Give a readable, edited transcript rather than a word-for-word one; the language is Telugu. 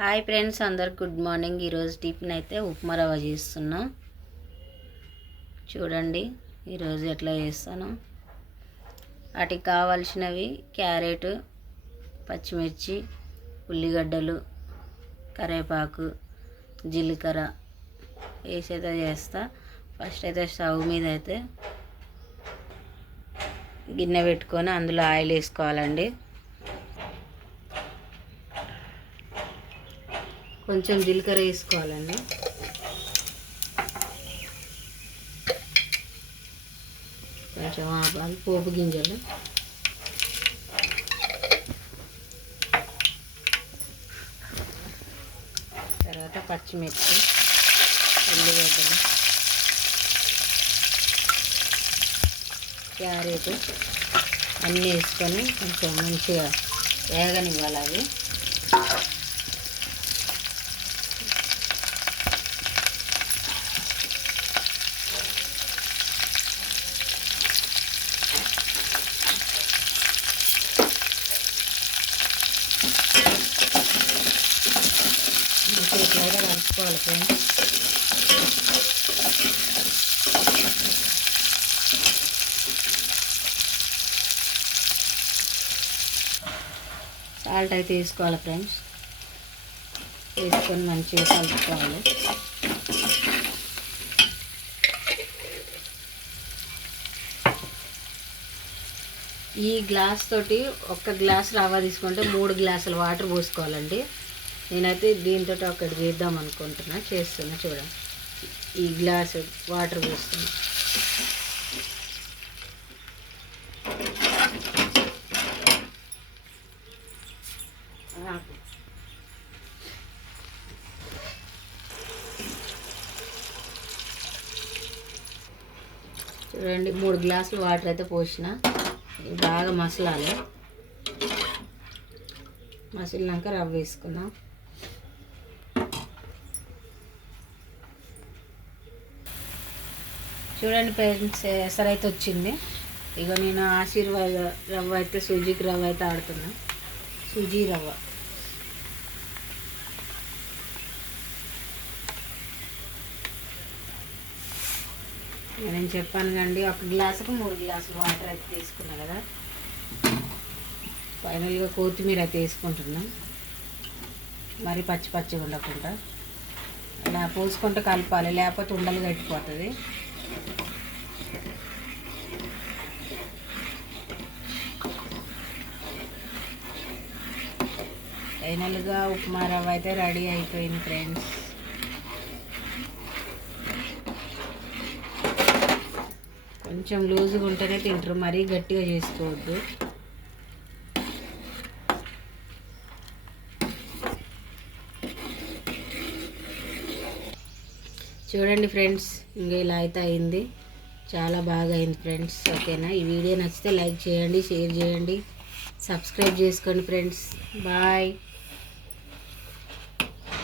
హాయ్ ఫ్రెండ్స్, అందరికి గుడ్ మార్నింగ్. ఈరోజు టిఫిన్ అయితే ఉప్మా రవ్వ చేస్తున్నా. చూడండి ఈరోజు ఎట్లా చేస్తాను. వాటికి కావాల్సినవి క్యారెట్, పచ్చిమిర్చి, ఉల్లిగడ్డలు, కరివేపాకు, జీలకర్ర వేసి అయితే చేస్తా. ఫస్ట్ అయితే స్టవ్ మీద అయితే గిన్నె పెట్టుకొని అందులో ఆయిల్ వేసుకోవాలండి. కొంచెం జీలకర్ర వేసుకోవాలండి. కొంచెం ఆవాలు, పోపు గింజలు, తర్వాత పచ్చిమిర్చి, ఉల్లిగడ్డలు, క్యారెట్ అన్నీ వేసుకొని కొంచెం మంచిగా వేగనివ్వాలి. అవి ఇట్లాగా కలుపుకోవాలి ఫ్రెండ్స్. సాల్ట్ అయితే వేసుకోవాలి ఫ్రెండ్స్. వేసుకొని మంచిగా కలుపుకోవాలి. ఈ గ్లాస్ తోటి 1 గ్లాస్ రవ్వ తీసుకుంటే 3 గ్లాసుల వాటర్ పోసుకోవాలండి. నేనైతే దీంతో ఒకటి చేద్దాం అనుకుంటున్నా, చేస్తున్నా. చూడండి, ఈ గ్లాసు వాటర్ పోస్తున్నా. చూడండి, 3 గ్లాసులు వాటర్ అయితే పోసిన. బాగా మసలాలి. మసిలినాక రవ్వ వేసుకుందాం. చూడండి ఫ్రెండ్స్, ఎసరైతే వచ్చింది. ఇక నేను ఆశీర్వాద రవ్వ అయితే, సూజీకి రవ్వ అయితే ఆడుతున్నా. సూజీ రవ్వ నేను చెప్పాను కండి, 1 గ్లాసుకు 3 గ్లాసులు వాటర్ అయితే తీసుకున్నా కదా. ఫైనల్గా కొత్తిమీర అయితే వేసుకుంటున్నాం. మరి పచ్చి పచ్చిగా ఉండకుండా అలా పోసుకుంటూ కలపాలి, లేకపోతే ఉండలు కట్టిపోతుంది. ఫైనల్గా ఉప్మా రవ్వ అయితే రెడీ అయిపోయింది ఫ్రెండ్స్. కొంచెం లూజుగా ఉంటేనే తింటారు, మరీ గట్టిగా చేసుకోవద్దు. చూడండి ఫ్రెండ్స్, ఇంకా ఇలా అయితే అయింది. చాలా బాగా అయింది ఫ్రెండ్స్. ఓకేనా? ఈ వీడియో నచ్చితే లైక్ చేయండి, షేర్ చేయండి, సబ్స్క్రైబ్ చేసుకోండి ఫ్రెండ్స్. బాయ్.